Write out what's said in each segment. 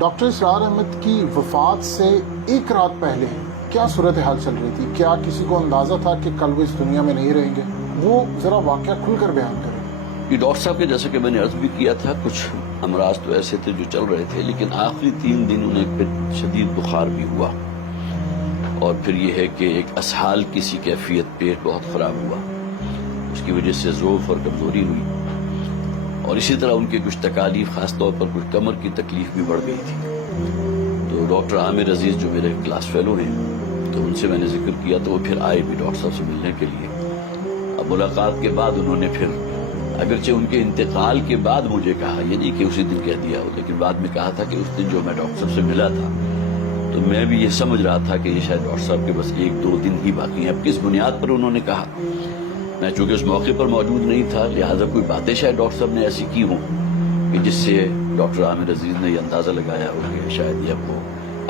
Doctor اسرار احمد کی وفات سے ایک رات پہلے کیا صورتحال چل رہی تھی؟ کیا کسی کو اندازہ تھا کہ کل وہ اس دنیا میں نہیں رہیں گے؟ وہ ذرا واقعہ کھل کر بیان کریں۔ یہ ڈاکٹر صاحب کے جیسے کہ میں نے عرض بھی کیا تھا، کچھ امراض تو ایسے تھے جو چل رہے تھے، لیکن آخری 3 دن انہیں پھر شدید بخار بھی ہوا، اور پھر یہ ہے کہ ایک اسہال کی سی کیفیت، پیٹ بہت خراب ہوا، اس کی وجہ سے ضعف اور کمزوری ہوئی، اور اسی طرح ان کے کچھ تکالیف، خاص طور پر کچھ کمر کی تکلیف بھی بڑھ گئی تھی۔ تو ڈاکٹر عامر عزیز جو میرے کلاس فیلو ہیں، تو ان سے میں نے ذکر کیا تو وہ پھر آئے بھی ڈاکٹر صاحب سے ملنے کے لیے۔ اب ملاقات کے بعد انہوں نے پھر، اگرچہ ان کے انتقال کے بعد مجھے کہا، یہ نہیں کہ اسی دن کہہ دیا ہو، لیکن بعد میں کہا تھا کہ اس دن جو میں ڈاکٹر صاحب سے ملا تھا تو میں بھی یہ سمجھ رہا تھا کہ یہ شاید ڈاکٹر صاحب کے بس 1-2 دن ہی باقی ہیں۔ اب کس بنیاد پر انہوں نے کہا، میں چونکہ اس موقع پر موجود نہیں تھا، لہٰذا کوئی باتیں شاید ڈاکٹر صاحب نے ایسی کی ہوں کہ جس سے ڈاکٹر عامر عزیز نے یہ اندازہ لگایا ہو کہ شاید یہ وہ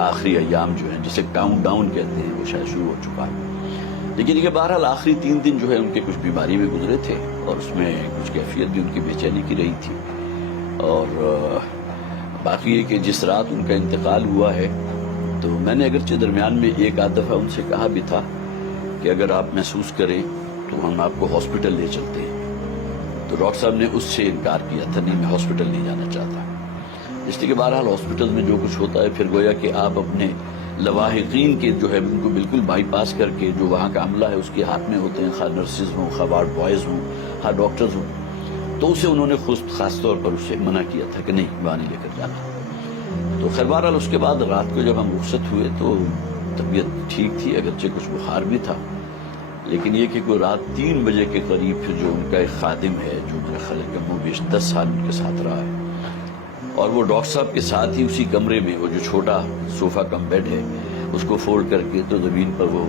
آخری ایام جو ہیں، جسے کاؤنٹ ڈاؤن کہتے ہیں، وہ شاید شروع ہو چکا ہے۔ لیکن یہ بہرحال آخری 3 دن جو ہے ان کے کچھ بیماری میں گزرے تھے، اور اس میں کچھ کیفیت بھی ان کی بے چینی کی رہی تھی، اور باقی یہ کہ جس رات ان کا انتقال ہوا ہے تو میں نے اگرچہ درمیان میں 1-8 دفعہ ان سے کہا بھی تھا کہ اگر آپ محسوس کریں تو ہم آپ کو ہاسپٹل لے چلتے ہیں، تو ڈاکٹر صاحب نے اس سے انکار کیا تھا، نہیں میں ہاسپٹل نہیں جانا چاہتا، اس لیے کہ بہرحال ہاسپٹل میں جو کچھ ہوتا ہے پھر گویا کہ آپ اپنے لواحقین کے جو ہے ان کو بالکل بائی پاس کر کے جو وہاں کا عملہ ہے اس کے ہاتھ میں ہوتے ہیں، خواہ نرسز ہوں، خواہ وارڈ بوائز ہوں، خواہ ڈاکٹرز ہوں، تو اسے انہوں نے خاص طور پر اسے منع کیا تھا کہ نہیں وہاں نہیں لے کر جانا۔ تو خیر بہرحال اس کے بعد رات کو جب ہم رخصت ہوئے تو طبیعت ٹھیک تھی، اگرچہ کچھ بخار بھی تھا، لیکن یہ کہ کوئی رات 3 بجے کے قریب پھر جو ان کا ایک خادم ہے جو میرے خیال ہے کم و بیش 10 سال ان کے ساتھ رہا ہے، اور وہ ڈاکٹر صاحب کے ساتھ ہی اسی کمرے میں وہ جو چھوٹا صوفہ کم بیڈ ہے اس کو فولڈ کر کے تو زمین پر وہ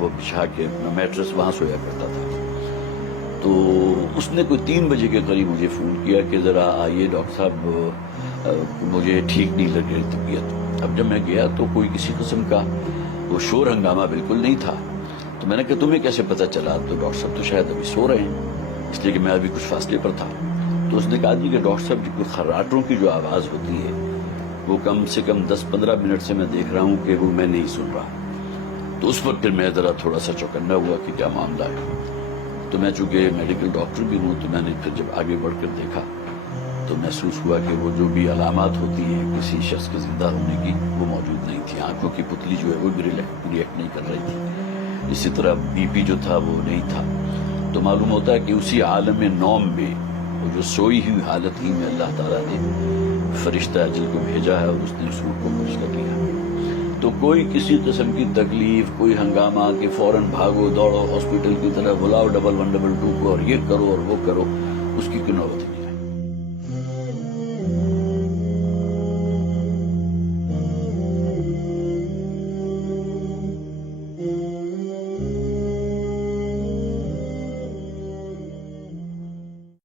بچھا کے میٹرس وہاں سویا کرتا تھا۔ تو اس نے کوئی 3 بجے کے قریب مجھے فون کیا کہ ذرا آئیے ڈاکٹر صاحب، مجھے ٹھیک نہیں لگ رہی طبیعت۔ اب جب میں گیا تو کوئی کسی قسم کا وہ شور ہنگامہ بالکل نہیں تھا، تو میں نے کہا تمہیں کیسے پتہ چلا؟ تو ڈاکٹر صاحب تو شاید ابھی سو رہے ہیں، اس لیے کہ میں ابھی کچھ فاصلے پر تھا۔ تو اس نے کہا جی کہ ڈاکٹر صاحب کوئی خراٹوں کی جو آواز ہوتی ہے وہ کم سے کم 10-15 منٹ سے میں دیکھ رہا ہوں کہ وہ میں نہیں سن رہا۔ تو اس پر پھر میں ذرا تھوڑا سا چوکنا ہوا کہ کیا معاملہ ہے۔ تو میں چونکہ میڈیکل ڈاکٹر بھی ہوں تو میں نے پھر جب آگے بڑھ کر دیکھا تو محسوس ہوا کہ وہ جو بھی علامات ہوتی ہیں کسی شخص کے زندہ ہونے کی وہ موجود نہیں تھی۔ آنکھوں کی پتلی جو ہے وہ بھی ریئیکٹ نہیں کر رہی تھی، اسی طرح بی پی جو تھا وہ نہیں تھا۔ تو معلوم ہوتا ہے کہ اسی عالم نوم میں وہ جو سوئی ہوئی حالت ہی میں اللہ تعالیٰ نے فرشتہ اجل کو بھیجا ہے اور اس نے اس روح کو قبض کر لیا۔ تو کوئی کسی قسم کی تکلیف، کوئی ہنگامہ کہ فوراً بھاگو دوڑو ہاسپٹل کی طرح، بلاؤ 112 کو اور یہ کرو اور وہ کرو، اس کی کوئی نوبت نہیں۔